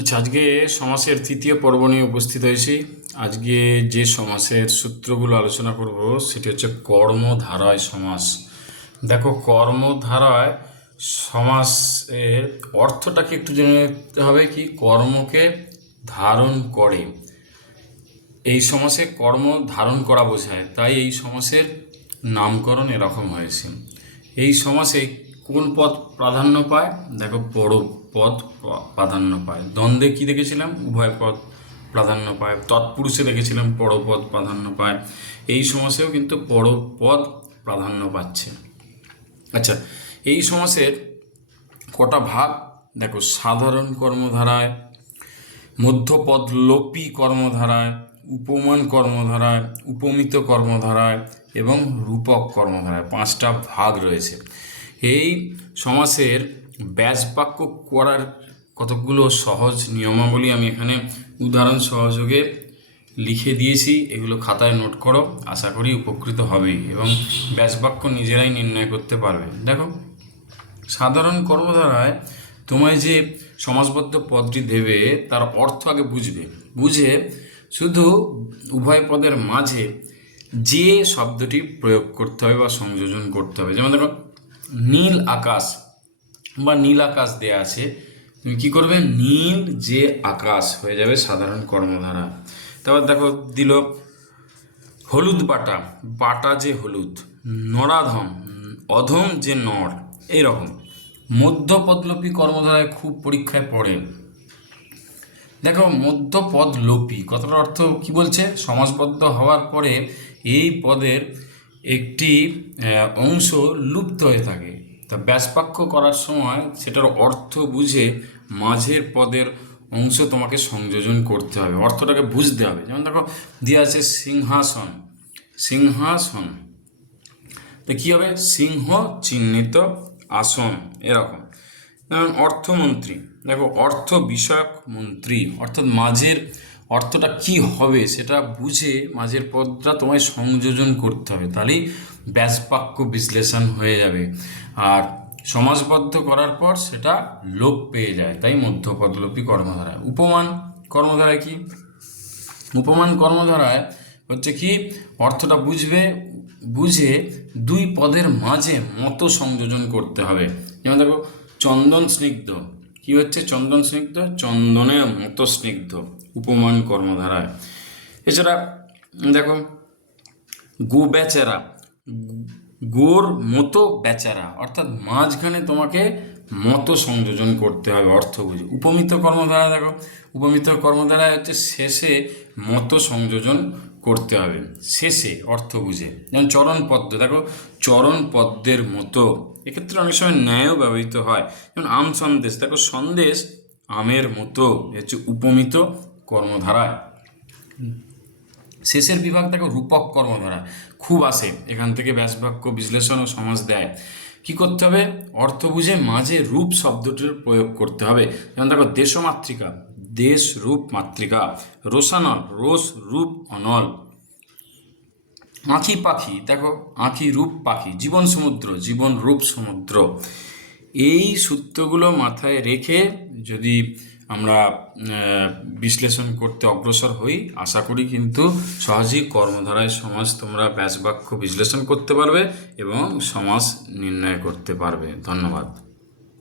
আচ্ছা আজকে সমাসের তৃতীয় পর্ব নিয়ে উপস্থিত হয়েছি। আজকে যে সমাসের সূত্রগুলো আলোচনা করব, সেটি হচ্ছে কর্মধারায় সমাস। দেখো, কর্মধারায় সমাসের অর্থটাকে একটু জেনে নিতে হবে কি, কর্মকে ধারণ করে। এই সমাসে কর্ম ধারণ করা বোঝায়, তাই এই সমাসের নামকরণ এরকম হয়েছে। এই সমাসে কোন পদ প্রাধান্য পায়? দেখো বড় পদ প্রা- প্রাধান্য পায়। দ্বন্দ্বে কি দেখেছিলাম? উভয় পদ প্রাধান্য পায়। তৎপুরুষে দেখেছিলাম বড় পদ প্রাধান্য পায়। এই সমাসেও কিন্তু বড় পদ প্রাধান্য পাচ্ছে। আচ্ছা এই সমাসের কটা ভাগ? দেখো, সাধারণ কর্মধারায়, মধ্যপদ লোপী কর্মধারায়, উপমান কর্মধারায়, উপমিত কর্মধারায় এবং রূপক কর্মধারায় পাঁচটা ভাগ রয়েছে। এই সমাসের ব্যাস বাক্য করার কতকগুলো সহজ নিয়মাবলী আমি এখানে উদাহরণ সহযোগে লিখে দিয়েছি। এগুলো খাতায় নোট করো, আশা করি উপকৃত হবেই এবং ব্যাস বাক্য নিজেরাই নির্ণয় করতে পারবে। দেখো, সাধারণ কর্মধারায় তোমায় যে সমাজবদ্ধ পদটি দেবে, তার অর্থ আগে বুঝবে। বুঝে শুধু উভয় পদের মাঝে যে শব্দটি প্রয়োগ করতে হবে বা সংযোজন করতে হবে। যেমন দেখো, নীল আকাশ বা নীল আকাশ দেয়া আছে, তুমি কী করবে? নীল যে আকাশ হয়ে যাবে সাধারণ কর্মধারা। তারপর দেখো, দিল হলুদ বাটা। বাটা যে হলুদ, নরাধম, অধম যে নর, এইরকম। মধ্যপদলোপী কর্মধারায় খুব পরীক্ষায় পড়ে। দেখো মধ্যপদ লোপী কথাটার অর্থ কি বলছে? সমাজবদ্ধ হওয়ার পরে এই পদের একটি অংশ লুপ্ত হয়ে থাকে। তা ব্যাসবাক্য করার সময় সেটার অর্থ বুঝে মাঝের পদের অংশ তোমাকে সংযোজন করতে হবে, অর্থটাকে বুঝতে হবে। যেমন দেখো, দিয়ে আছে সিংহাসন সিংহাসন। তো কী হবে? সিংহ চিহ্নিত আসন, এরকম। যেমন অর্থমন্ত্রী, দেখো, অর্থ বিষয়ক মন্ত্রী, অর্থাৎ মাঝের অর্থটা কি হবে সেটা বুঝে মাঝের পদটা তোমায় সংযোজন করতে হবে। তাহলেই ব্যাসবাক্য বিশ্লেষণ হয়ে যাবে। আর সমাজবদ্ধ করার পর সেটা লোপ পেয়ে যায়, তাই মধ্যপদলোপী কর্মধারায় উপমান কর্মধারায় কি? উপমান কর্মধারায় হচ্ছে কি, অর্থটা বুঝবে, বুঝে দুই পদের মাঝে মতো সংযোজন করতে হবে। যেমন দেখো, চন্দন স্নিগ্ধ। কি হচ্ছে? চন্দন স্নিগ্ধ চন্দনের মতো স্নিগ্ধ, উপমান কর্মধারায়। এছাড়া দেখো, গো বেচারা। গোর মতো বেচারা, অর্থাৎ মাঝখানে তোমাকে মতো সংযোজন করতে হবে, অর্থ বুঝে। উপমিত কর্মধারা দেখো, উপমিত কর্মধারা হচ্ছে শেষে মতো সংযোজন করতে হবে। শেষে অর্থ বুঝে। যেমন চরণ পদ্ম, দেখো, চরণ পদ্মের মতো। এক্ষেত্রে অনেক সময় ন্যায়ও ব্যবহৃত হয়। যেমন আম সন্দেশ, দেখো, সন্দেশ আমের মতো হচ্ছে উপমিত কর্মধারায়। শেষের বিভাগ দেখো রূপক কর্মধারা খুব আসে। এখান থেকে ব্যাসবাক্য বিশ্লেষণ ও সমাজ দেয়। কি করতে হবে? অর্থ বুঝে মাঝে রূপ শব্দটির প্রয়োগ করতে হবে। যেমন দেখো দেশমাতৃকা দেশ রূপ মাতৃকা। রোসানল রোষ রূপ অনল। আঁখি পাখি। দেখো, আঁখি রূপ পাখি। জীবন সমুদ্র। জীবন রূপ সমুদ্র। এই সূত্রগুলো মাথায় রেখে যদি আমরা বিশ্লেষণ করতে অগ্রসর হই। আশা করি কিন্তু সহজেই কর্মধারায় সমাজ তোমরা ব্যাসবাক্য বিশ্লেষণ করতে পারবে এবং সমাজ নির্ণয় করতে পারবে। ধন্যবাদ।